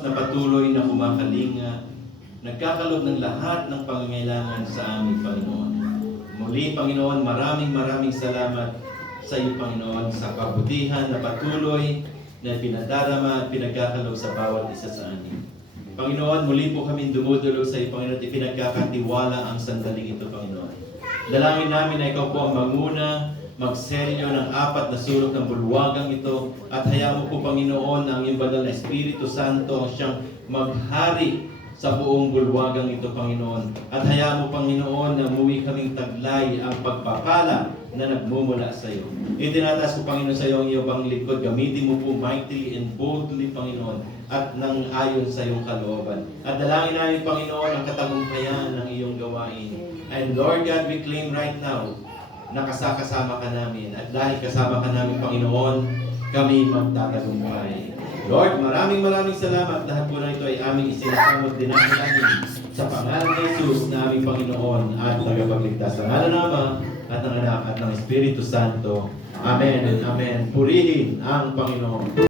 na patuloy na kumakalinga, nagkakalob ng lahat ng pangangailangan sa aming Panginoon. Muli, Panginoon, maraming salamat sa iyo, Panginoon, sa kabutihan na patuloy na pinadarama at pinagkakalob sa bawat isa sa amin. Panginoon, muli po kami dumudulog sa iyo, Panginoon, at ipinagkakatiwala ang sandaling ito, Panginoon. Dalangin namin na ikaw po ang manguna, magselyo ng 4 na sulok ng bulwagang ito, at hayaan mo po, Panginoon, ang iyong banal na Espiritu Santo siyang maghari sa buong bulwagang ito, Panginoon. At hayaan mo, Panginoon, na muwi kaming taglay ang pagpapala na nagmumula sa iyo. Itinataas ko, Panginoon, sa iyo ang iyong bang lingkod. Gamitin mo po mightily and boldly, Panginoon, at nang ayon sa iyong kalooban. At dalangin namin, Panginoon, ang katagumpayan ng iyong gawain. And Lord God, we claim right now na kasama ka namin. At dahil kasama ka namin, Panginoon, kami magtatagumpay. Lord, maraming salamat. Lahat po na ito ay aming isinasamot din namin sa pangalan ni Jesus na aming Panginoon at tagapagligtas. Sa ngalan ng Ama at ng Anak at ng Espiritu Santo. Amen and Amen. Purihin ang Panginoon.